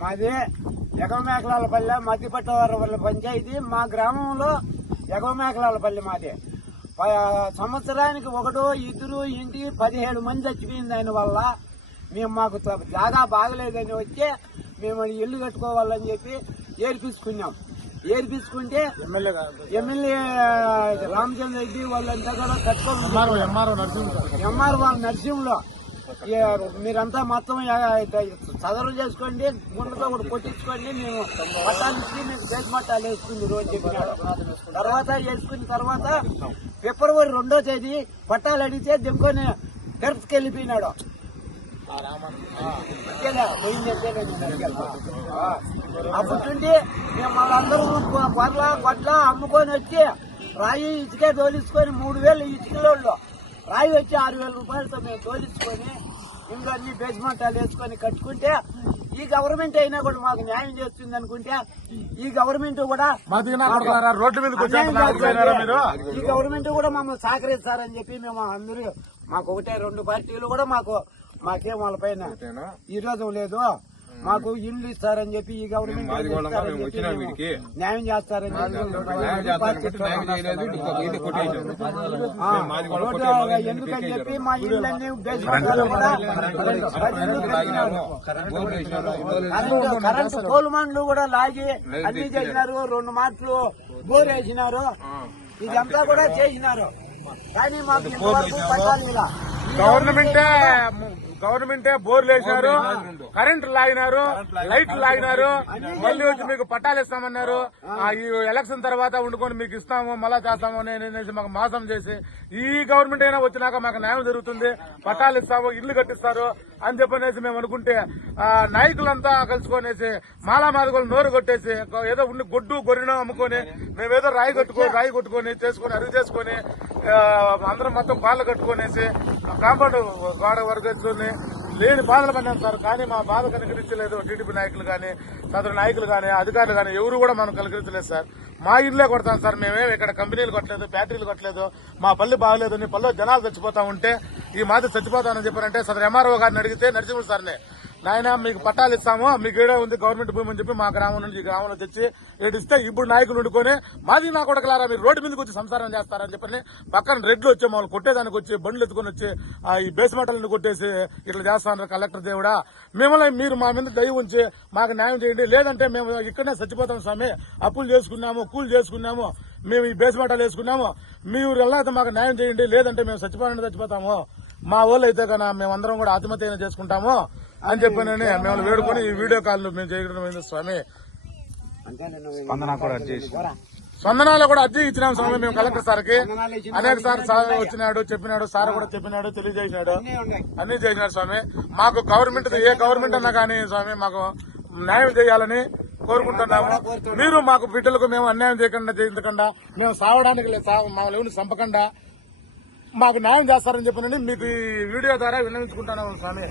మాది ఎగవమేకలాలపల్లె మధ్యపట్టవరపల్లి పంచాయతీ. మా గ్రామంలో ఎగవమేకలాలపల్లి మాది. సంవత్సరానికి ఒకటో ఇద్దరు ఇంటి 17 మంది చచ్చిపోయింది. దానివల్ల మేము మాకు జాగా బాగలేదని వచ్చి మేము ఇల్లు కట్టుకోవాలని చెప్పి ఏర్పించుకుంటే ఎమ్మెల్యే రామచంద్ర రెడ్డి వాళ్ళంతా కూడా కట్టుకోవాలి. ఎంఆర్ఓ నర్సింహంలో మీరంతా మొత్తం చదవలు చేసుకోండి, గుండెతో కూడా కొట్టించుకోండి, మేము పట్టాలిచ్చి మీకు దేశ మట్టాలు వేసుకుంది రోజు చెప్పినాడు. తర్వాత వేసుకున్న తర్వాత ఫిబ్రవరి 2వ తేదీ పట్టాలు అడిగితే దింకొని టెర్స్కి వెళ్ళిపోయినాడు. అప్పటి మేము వాళ్ళందరూ కొట్ల అమ్ముకొని వచ్చి రాయి ఇసుకే తోలించుకొని 3000 ఇసుకలోళ్ళు రాయి వచ్చి 6000 రూపాయలతో మేము తోలించుకొని ఇంకా అన్ని బేస్మెంటాలు వేసుకొని కట్టుకుంటే ఈ గవర్నమెంట్ అయినా కూడా మాకు న్యాయం చేస్తుంది అనుకుంటే ఈ గవర్నమెంట్ కూడా ఈ గవర్నమెంట్ కూడా మమ్మల్ని సహకరిస్తారని చెప్పి మేము అందరూ మాకు ఒకటే 2 పార్టీలు కూడా మాకేం వాళ్ళపైన ఈరోజు లేదు. మాకు ఇల్లు ఇస్తారని చెప్పి ఈ గవర్నమెంట్ న్యాయం చేస్తారని ఎందుకని చెప్పి మా ఇళ్ళన్నీ కరెంటు పోల్మాన్లు కూడా లాగి అన్ని చేసినారు. 2 మార్లు బోర్ వేసినారు. ఇదంతా కూడా చేసినారు. కానీ మాకు ఇంతవరకు పట్టాలి. ఇలా గవర్నమెంటే బోర్లు వేసినారు, కరెంటు లాగినారు, లైట్లు లాగినారు, మళ్ళీ వచ్చి మీకు పట్టాలు ఇస్తామన్నారు. ఈ ఎలక్షన్ తర్వాత వండుకొని మీకు ఇస్తాము మళ్ళా చేస్తాము అనేసి మాకు మోసం చేసి ఈ గవర్నమెంట్ అయినా వచ్చినాక మాకు న్యాయం జరుగుతుంది, పట్టాలు ఇస్తాము, ఇల్లు కట్టిస్తారు అని చెప్పనేసి మేము అనుకుంటే నాయకులంతా కలుసుకొనేసి మాలామాదిగోళ్ళు నోరు కొట్టేసి ఏదో ఉండి గొడ్డు గొర్రెను అమ్ముకొని మేమేదో రాయి కొట్టుకొని చేసుకుని అరుగు చేసుకుని అందరం మొత్తం బాధలు కట్టుకునేసి కాంపౌండ్ గోడ వరకేసుకుని లేని బాధలు పడినాం సార్. కానీ మా బాధ కనికరించలేదు టీడీపీ నాయకులు కానీ, సదరు నాయకులు కానీ, అధికారులు కానీ ఎవరు కూడా మనం కనికరించలేదు సార్. మా ఇల్లే కొడతాం సార్. మేమేమి ఇక్కడ కంపెనీలు కొట్టలేదు, ఫ్యాక్టరీలు కొట్టలేదు. మా పల్లె బాగలేదు, పల్లె జనాలు చచ్చిపోతా ఉంటే ఈ మాది చచ్చిపోతానని చెప్పారంటే సదరు ఎంఆర్ఓ గారిని అడిగితే నరసింహ సార్నే నాయన మీకు పట్టాలు ఇస్తాము, మీకు ఏడే ఉంది గవర్నమెంట్ భూమి అని చెప్పి మా గ్రామం నుంచి ఈ గ్రామంలో తెచ్చి ఏడిస్తే ఇప్పుడు నాయకులు ఉండుకొని మాది నా కొడకలారా మీరు రోడ్డు మీదకి వచ్చి సంసారం చేస్తారని చెప్పని పక్కన రెడ్లు వచ్చి మమ్మల్ని కొట్టేదానికి వచ్చి బండ్లు ఎత్తుకొని వచ్చి ఈ బేస్మెంట్లను కొట్టేసి ఇట్లా చేస్తాను కలెక్టర్ దేవుడా. మిమ్మల్ని మీరు మా మీద దయ ఉంచి మాకు న్యాయం చేయండి, లేదంటే మేము ఇక్కడనే చచ్చిపోతాం స్వామి. అప్పులు చేసుకున్నాము, కూలి చేసుకున్నాము, మేము ఈ బేస్మెంటాలు వేసుకున్నాము, మీరు వెళ్ళాక మాకు న్యాయం చేయండి, లేదంటే మేము చచ్చిపోతాము. మా వాళ్ళు అయితే కన్నా మేమందరం కూడా ఆత్మహత్య చేసుకుంటాము అని చెప్పానని మేము వేడుకొని ఈ వీడియో కాల్ మేము చేయడం స్వామి. స్పందనలో కూడా అర్జీ ఇచ్చినాం స్వామి మేము కలెక్టర్ సార్కి. అనేక సార్ వచ్చినాడు, చెప్పినాడు, సార్ కూడా చెప్పినాడు, తెలియజేసినాడు, అన్ని చేసినాడు స్వామి. మాకు గవర్నమెంట్ ఏ గవర్నమెంట్ అన్నా కానీ స్వామి మాకు న్యాయం చేయాలని కోరుకుంటున్నాము. మీరు మాకు బిడ్డలకు మేము అన్యాయం చేయకుండా మేము సావడానికి మమ్మల్ని ఎవరిని చంపకుండా మాకు న్యాయం చేస్తారని చెప్పినండి మీకు ఈ వీడియో ద్వారా విన్నవించుకుంటున్నాము స్వామి.